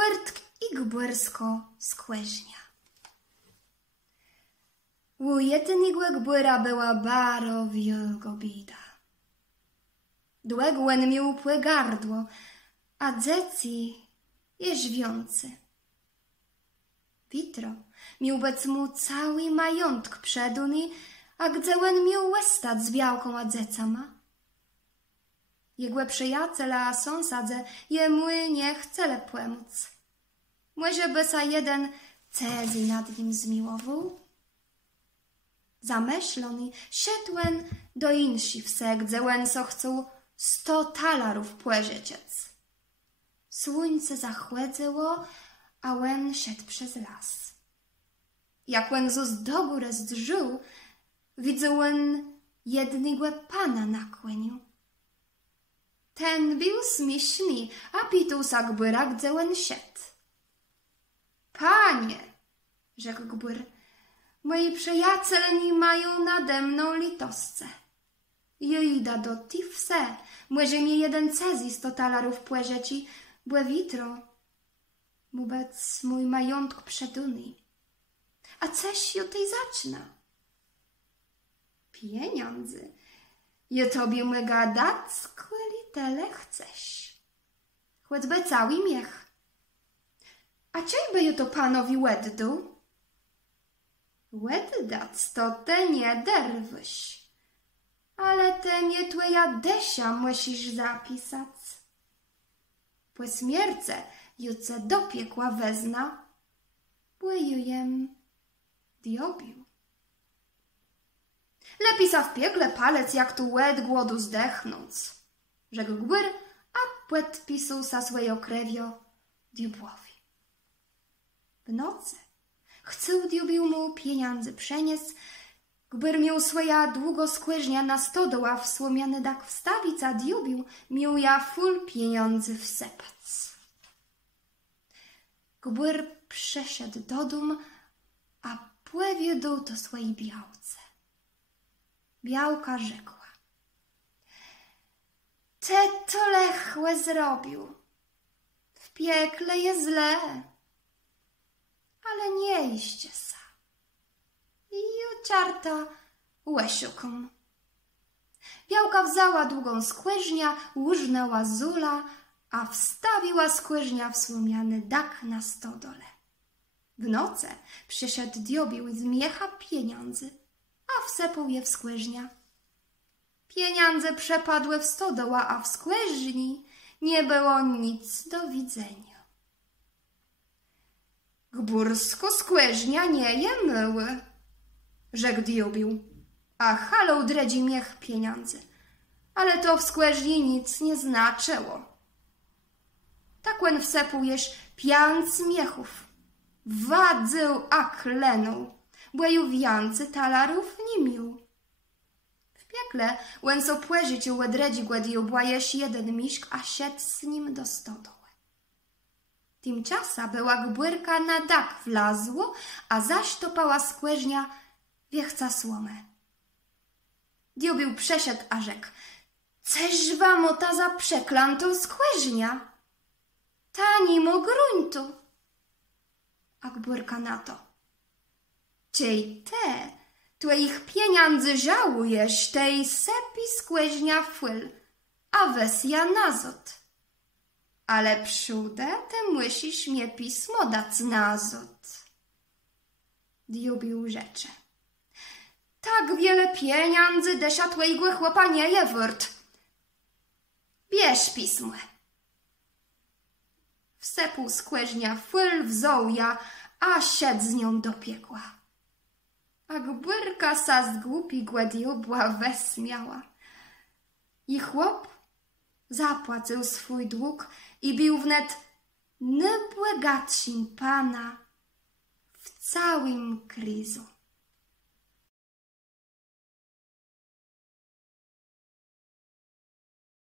płyrtk i gbyrsko skłeżnia. U jednego gbura była baro wielgo bida. Dłegłen miał upłe gardło, a dzeci jeżwiący. Witro miał bec mu cały majątk przeduni, a gdzełen miał łestać z białką a dzecama. Jego przyjaciele a sąsadze jemu nie chcele płemóc. Może besa jeden Cezji nad nim zmiłował? Zamyślony szedłen do insi wse, gdzełen co chcą 100 talarów płeżeciec. Słońce zachłedzyło, a łen szedł przez las. Jak łen zus do góry zdrzył, widzę łen jednego pana na kłeniu. Ten był śmieszny, a pitał sa gbyra, gdzie łen szedł. Panie, rzekł gbyr, moi przyjaciele nie mają nade mną litosce. Jejda do ti wse, może mi jeden Cezji 100 talarów płeżeci, błe witro, wobec mój majątku przeduni. A coś ju tej zaczyna? Pieniądze, je tobie mega dać, skłeli tele chcesz. Choćby cały miech. A ciejby ju to panowi łeddu? Łeddać to te nie derwyś, ale te nie twoja desia musisz zapisać. Po śmierce juce do piekła wezna, bo jujem diobił. Lepiej sa w piekle palec, jak tu łed głodu zdechnąc, rzekł gbyr, a płet pisał sa swojej okrewio diobłowi. W nocy chcę diobił mu pieniądze przenieść, gbyr miał swoja długo skłeżnia na stodoł, a w słomiany dak wstawić, a diobił miał ja ful pieniądze wsepać. Gbyr przeszedł do dum, a płewiedł do swojej białce. Białka rzekła: te to lechłe zrobił. W piekle jest źle, ale nie iście sa. I uciarta łesiuką. Białka wzęła długą skłeżnia, łużnęła zula, a wstawiła skłeżnia w słomiany dak na stodole. W noce przyszedł diobił z miecha pieniądze, a wsepał je w skłeżnia. Pieniądze przepadły w stodoła, a w skłeżni nie było nic do widzenia. Gbórsko skłeżnia nie je myły, rzekł diobił, a halał dredzi miech pieniądze, ale to w skłeżni nic nie znaczyło. Tak łen wsepł jeż pianc miechów, wadzył a klenął, bo ju więcej talarów nie mił. W piekle łen so płeżyć u łedredzi głedił, błajeż jeden miszk, a siedł z nim do stodoły. Tymczasa była gbyrka na dak wlazło, a zaś topała skłeżnia wiechca słomę. Diobił przeszedł, a rzekł: ceż wam o ta za przeklętą skłeżnia? Ta nimo gruntu. A gbyrka na to: ciej te, twoich pieniędzy żałujesz, tej sepi skłeżnia fyl, a wes ja nazot. Ale przyudę, te musisz mnie pismo dać nazot. Diobił rzecze: tak wiele pieniędzy desia twojego chłopa nie je wart. Bierz pismo. Wsepł skłeżnia fyl, wzoł ja, a siedł z nią do piekła. A gbyrka sa z głupi głediobła wesmiała. I chłop zapłacił swój dług i bił wnet najbogatszym pana w całym kryzu.